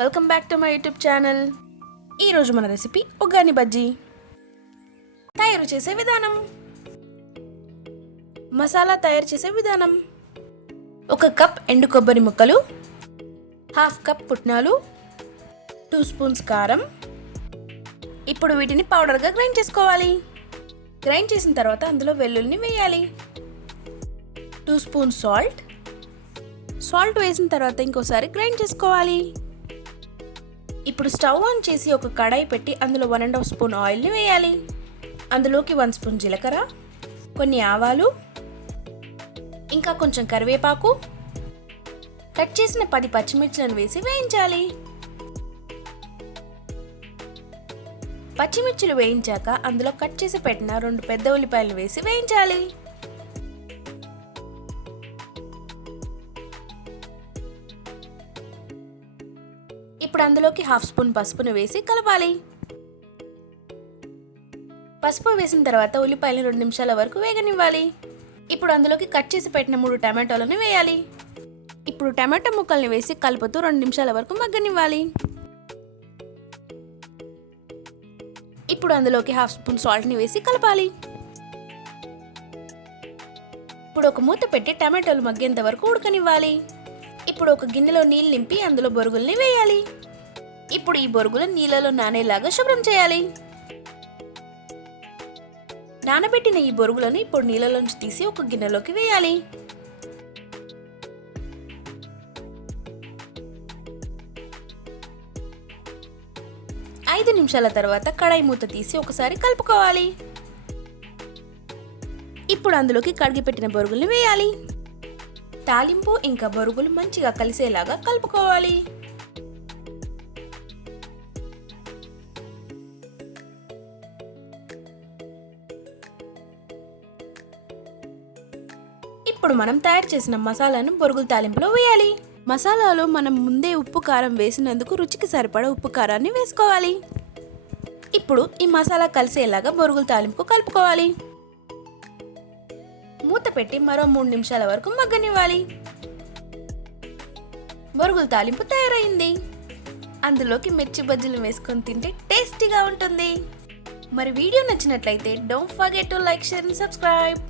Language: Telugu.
Welcome back to my YouTube channel. ఈరోజు మన రెసిపీ ఉగ్గాని బజ్జీ. తయారు చేసే విధానం. మసాలా తయారు చేసే విధానం: 1 కప్ ఎండు కొబ్బరి ముక్కలు, 1/2 కప్ పుట్నాలు, 2 స్పూన్స్ కారం. ఇప్పుడు వీటిని పౌడర్గా గ్రైండ్ చేసుకోవాలి. గ్రైండ్ చేసిన తర్వాత అందులో వెల్లుల్లిని వేయాలి. 2 స్పూన్స్ సాల్ట్ వేసిన తర్వాత ఇంకోసారి గ్రైండ్ చేసుకోవాలి. ఇప్పుడు స్టవ్ ఆన్ చేసి ఒక కడాయి పెట్టి అందులో 1.5 స్పూన్ ఆయిల్ని వేయాలి. అందులోకి 1 స్పూన్ జీలకర్ర, కొన్ని ఆవాలు, ఇంకా కొంచెం కరివేపాకు, కట్ చేసిన 10 పచ్చిమిర్చిలను వేసి వేయించాలి. పచ్చిమిర్చిలు వేయించాక అందులో కట్ చేసి పెట్టిన 2 పెద్ద ఉల్లిపాయలు వేసి వేయించాలి. ఇప్పుడు అందులోకి 1/2 స్పూన్ పసుపును వేసి కలపాలి. పసుపు వేసిన తర్వాత ఉల్లిపాయలు 2 నిమిషాల వరకు వేగనివ్వాలి. ఇప్పుడు అందులోకి కట్ చేసి పెట్టిన 3 టమాటోలను వేయాలి. ఇప్పుడు టమాటో ముక్కల్ని వేసి కలుపుతూ 2 నిమిషాల వరకు మగ్గనివ్వాలి. ఇప్పుడు అందులోకి 1/2 స్పూన్ సాల్ట్ని వేసి కలపాలి. ఇప్పుడు ఒక మూత పెట్టి టమాటోలు మగ్గేంత వరకు ఉడకనివ్వాలి. ఇప్పుడు ఒక గిన్నెలో నీళ్ళు నింపి అందులో బొరుగుల్ని వేయాలి. ఇప్పుడు ఈ బొరుగులు నీళ్ళలో నానేలాగా శుభ్రం చేయాలి. నానబెట్టిన ఈ బొరుగులను ఇప్పుడు నీళ్ళలోంచి తీసి ఒక గిన్నెలోకి వేయాలి. ఐదు నిమిషాల తర్వాత కడాయి మూత తీసి ఒకసారి కలుపుకోవాలి. ఇప్పుడు అందులోకి కడిగి పెట్టిన బొరుగుల్ని వేయాలి. తాలింపు ఇంకా బొరుగులు మంచిగా కలిసేలాగా కలుపుకోవాలి. ఇప్పుడు మనం తయారు చేసిన మసాలాను బొరుగుల తాలింపులో వేయాలి. మసాలాలో మనం ముందే ఉప్పు కారం వేసినందుకు రుచికి సరిపడా ఉప్పు కారాన్ని వేసుకోవాలి. ఇప్పుడు ఈ మసాలా కలిసేలాగా బొరుగుల తాలింపు కలుపుకోవాలి. మూత పెట్టి మరో 3 నిమిషాల వరకు మగ్గనివ్వాలి. బొరుగుల తాలింపు తయారైంది. అందులోకి మిర్చి బజ్జీలు వేసుకొని తింటే టేస్టీగా ఉంటుంది. మరి వీడియో నచ్చినట్లయితే don't forget to like, share and subscribe.